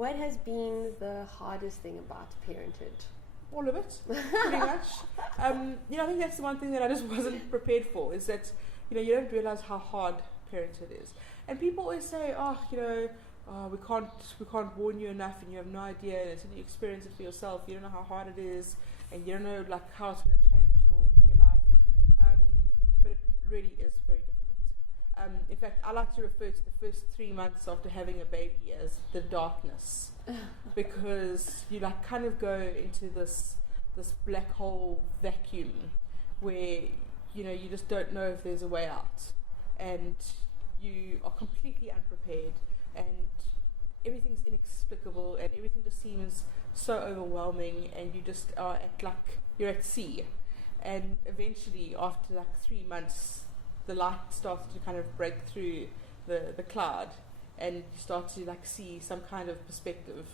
What has been the hardest thing about parenthood? All of it, pretty much. I think that's the one thing that I just wasn't prepared for, is that, you don't realize how hard parenthood is. And people always say, we can't warn you enough, and you have no idea, and until you experience it for yourself, you don't know how hard it is, and you don't know how it's going to change your life. But it really is very difficult. In fact, I like to refer to the first 3 months after having a baby as the darkness, because you kind of go into this black hole vacuum where you just don't know if there's a way out, and you are completely unprepared, and everything's inexplicable, and everything just seems so overwhelming, and you just are you're at sea. And eventually, after 3 months, the light starts to kind of break through the cloud, and you start to see some kind of perspective.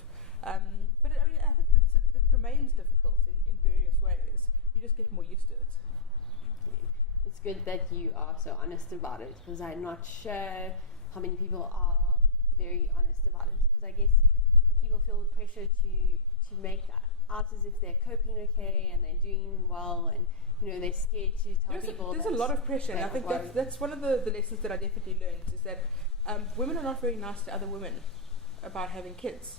But I think it remains difficult in various ways. You just get more used to it. It's good that you are so honest about it, because I'm not sure how many people are very honest about it, because I guess people feel the pressure to make out as if they're coping okay and they're doing well, and they're scared to tell people. There's a lot of pressure, and I think that's one of the lessons that I definitely learned, is that women are not very nice to other women about having kids,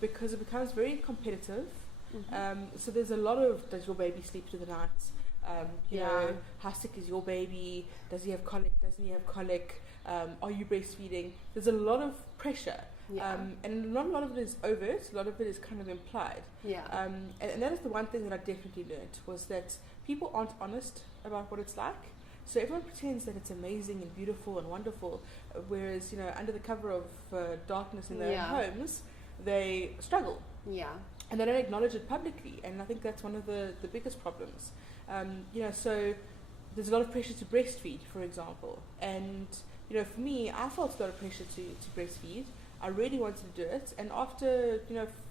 because it becomes very competitive. So there's a lot of, does your baby sleep through the night? How sick is your baby? Does he have colic? Doesn't he have colic? Are you breastfeeding? There's a lot of pressure. And not a lot of it is overt, a lot of it is kind of implied. And that is the one thing that I definitely learned, was that people aren't honest about what it's like. So everyone pretends that it's amazing and beautiful and wonderful, whereas, under the cover of darkness in their own homes, they struggle. And they don't acknowledge it publicly, and I think that's one of the biggest problems. So there's a lot of pressure to breastfeed, for example. And, for me, I felt a lot of pressure to breastfeed. I really wanted to do it, and after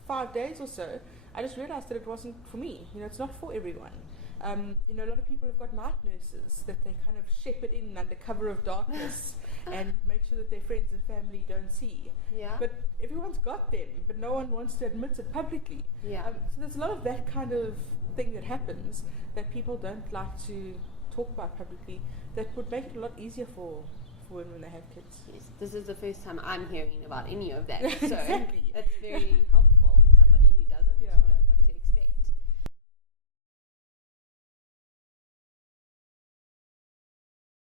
5 days or so, I just realized that it wasn't for me. It's not for everyone. A lot of people have got night nurses that they kind of shepherd in under cover of darkness and make sure that their friends and family don't see. But everyone's got them, but no one wants to admit it publicly. So there's a lot of that kind of thing that happens that people don't like to talk about publicly, that would make it a lot easier for women when they have kids. Yes, this is the first time I'm hearing about any of that, so exactly. that's very helpful.